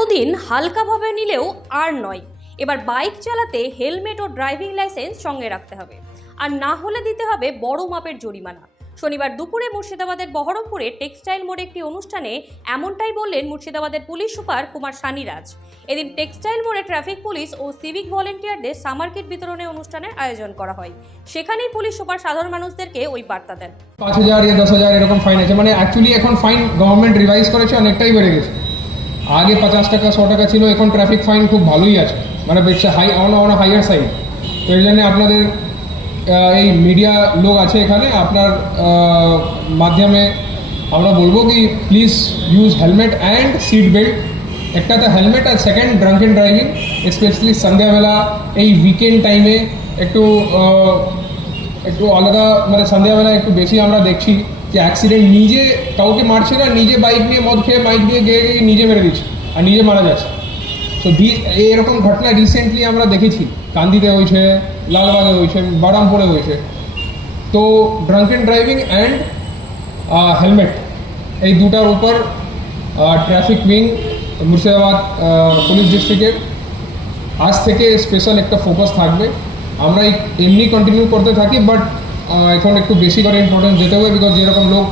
এতদিন হালকাভাবে নিলেও আর নয়। এবার বাইক চালাতে হেলমেট ও ড্রাইভিং লাইসেন্স সঙ্গে রাখতে হবে। আর না হলে দিতে হবে বড় মাপের জরিমানা। শনিবার দুপুরে মুর্শিদাবাদের বহরমপুরে টেক্সটাইল মোড়ে একটি অনুষ্ঠানে এমনটাই বললেন মুর্শিদাবাদের পুলিশ সুপার কুমার সানিরাজ। এদিন টেক্সটাইল মোড়ে ট্রাফিক পুলিশ ও সিভিক ভলেন্টিয়ারদের সামার কিট বিতরণের অনুষ্ঠানের আয়োজন করা হয়। সেখানেই পুলিশ সুপার সাধারণ মানুষদেরকে ওই বার্তা দেন। পাঁচ হাজার দশ হাজার এরকম ফাইন আছে। মানে অ্যাকচুয়ালি এখন ফাইন গভর্নমেন্ট রিভাইজ করেছে, অনেকটাই বেড়ে গেছে। আগে পঞ্চাশ টাকা শ টাকা ছিল, এখন ট্রাফিক ফাইন খুব ভালোই আছে। মানে বেশ high on on higher side তো এই জন্য আপনাদের এই মিডিয়া লোক আছে এখানে, আপনার মাধ্যমে আমরা বলব কি please use helmet and seat belt একটা তো helmet R second drunk and driving specially সন্ধ্যাবেলা এই উইকেন্ড টাইমে একটু একটু আলাদা মানে সন্ধ্যাবেলা একটু বেশি আমরা দেখছি। যে অ্যাক্সিডেন্ট নিজে কাউকে মারছে না, নিজে বাইক নিয়ে মদ খেয়ে বাইক নিয়ে গিয়ে গিয়ে নিজে মেরে দিচ্ছে আর নিজে মারা যাচ্ছে। তো এরকম ঘটনা রিসেন্টলি আমরা দেখেছি। কান্দিতে হয়েছে, লালবাগে হয়েছে, বারামপুরে হয়েছে। তো drunk and driving and helmet এই দুটার উপর ট্রাফিক উইং মুর্শিদাবাদ পুলিশ ডিস্ট্রিক্টের আজ থেকে স্পেশাল একটা ফোকাস থাকবে। আমরা এমনি কন্টিনিউ করতে থাকি বাট এখন একটু বেশি করে ইম্পর্টেন্স দিতে হবে বিকজ যেরকম লোক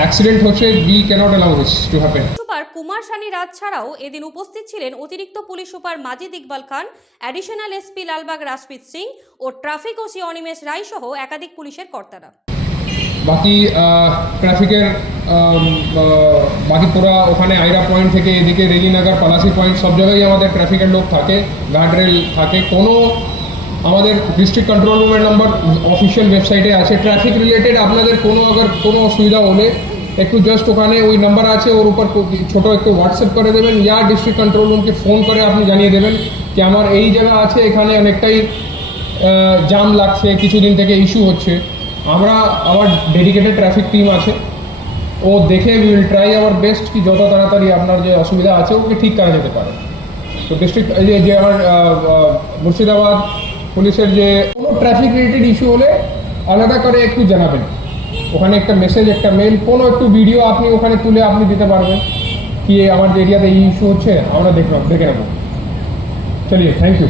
অ্যাক্সিডেন্ট হচ্ছে we can't allow this to happen super Kumar Sunny Raj ছাড়াও এদিন উপস্থিত ছিলেন অতিরিক্ত police super Majid Iqbal Khan additional SP Lalbagh Rajpit Singh ও ট্রাফিক ওসি অনিমেষ রায় সহ একাধিক পুলিশের কর্তারা। বাকি ট্রাফিকের বাকি পুরা ওখানে আইরা পয়েন্ট থেকে এদিকে রেলিনগর পলাশি পয়েন্ট সব জায়গায় আমাদের ট্রাফিকের লোক থাকে গার্ড রেল থাকে। কোনো আমাদের ডিস্ট্রিক্ট কন্ট্রোল রুমের নাম্বার অফিসিয়াল ওয়েবসাইটে আছে। ট্রাফিক রিলেটেড আপনাদের কোনো আগার কোনো অসুবিধা হলে একটু জাস্ট ওখানে ওই নাম্বার আছে, ওর উপর ছোটো একটু হোয়াটসঅ্যাপ করে দেবেন। ইয়া ডিস্ট্রিক্ট কন্ট্রোল রুমকে ফোন করে আপনি জানিয়ে দেবেন যে আমার এই জায়গা আছে, এখানে অনেকটাই জাম লাগছে, কিছুদিন থেকে ইস্যু হচ্ছে। আমরা আমার ডেডিকেটেড ট্রাফিক টিম আছে। ও দেখে উইল ট্রাই আওয়ার বেস্ট কি যত তাড়াতাড়ি আপনার যে অসুবিধা আছে, ওকে ঠিক করা যেতে পারে। তো ডিস্ট্রিক্ট যে আমার মুর্শিদাবাদ পুলিশের যে কোনো ট্রাফিক রিলেটেড ইস্যু হলে আলাদা করে একটু জানাবেন। ওখানে একটা মেসেজ একটা মেল কোনো একটু ভিডিও আপনি ওখানে তুলে আপনি দিতে পারবেন। কি আমার এরিয়াতে এই ইস্যু হচ্ছে? আমরা দেখলাম, দেখে নেব। চলিয়ে থ্যাংক ইউ